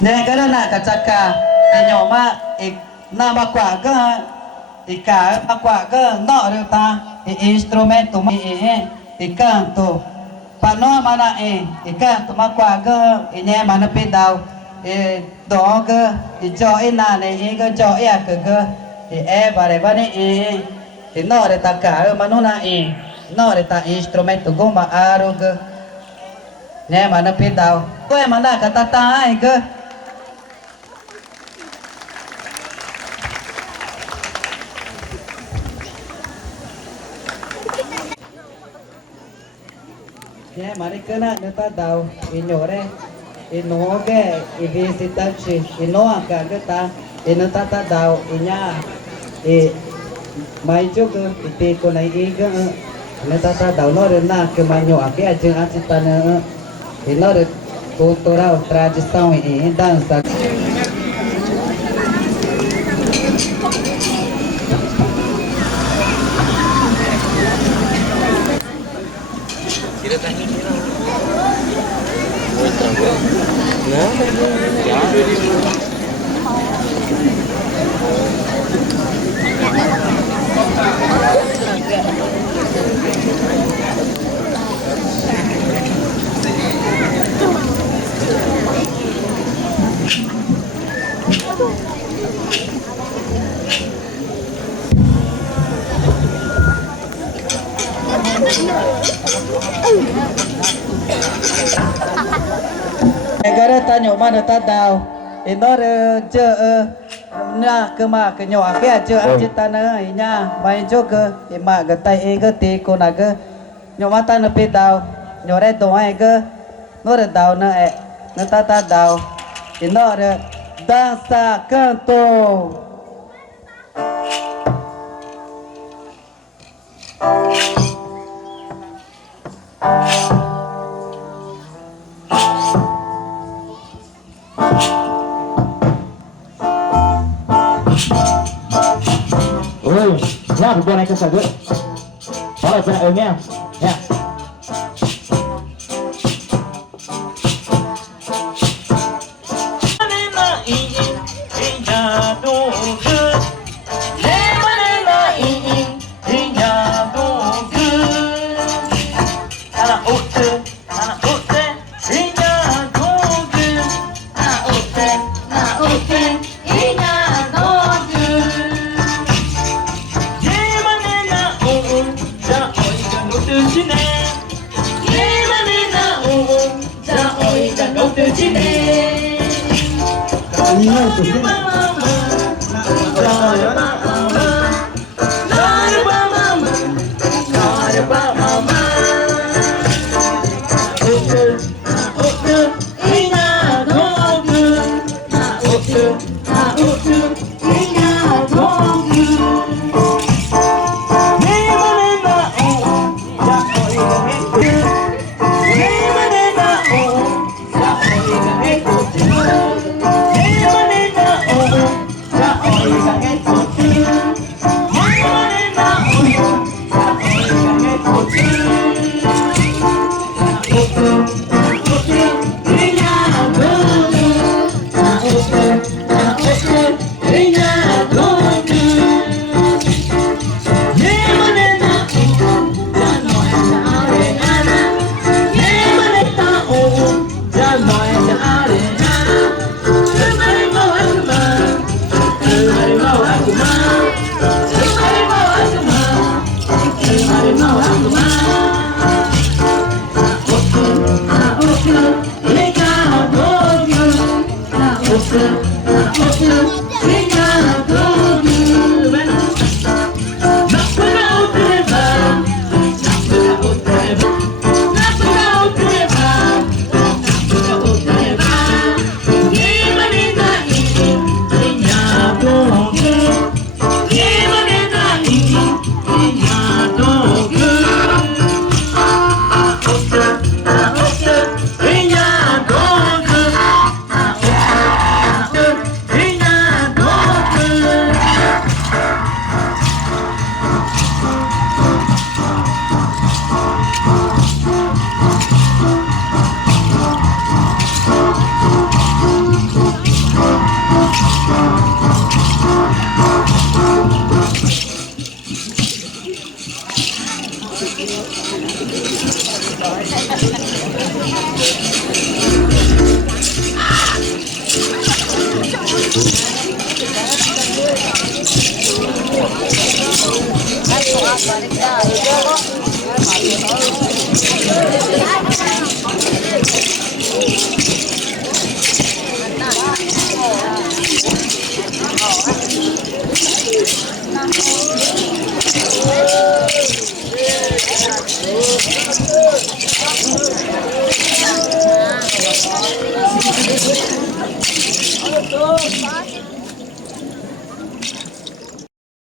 Nè cái đó là cả chặt cả thì nhỏ mà na mà quả cơ thì cả mà quả cơ nọ được ta thì instrument tụi mình thì cả tụi bạn nó mà là thì cả tụi mà quả cơ thì nhẹ mà nó biết đâu thì đó cơ thì cho na này cái cho cơ thì và để vào đây thì nọ để ta cả mà nó là nọ để ta instrument tụi cũng mà aro cơ nhẹ mà nó biết đâu tôi mà đã cả ta cơ ya mari kena neta tahu inyore inoge ivisitachi inoa kageta inota ta tahu inya mai juga iti kunai iga neta ta tahu nore na kemanyo ake ajeng acitana inore cultural tradição e dança negara tanya mana tak tahu ini je na kema kenyo ake aja aja tanah inya main juga ima getai ege ti konaga nyoma tanah pe tahu nyore doa ege nore tahu na tak tahu ini dansa canto Nha, buat naik ke sahaja. Kalau pernah ya. Ay,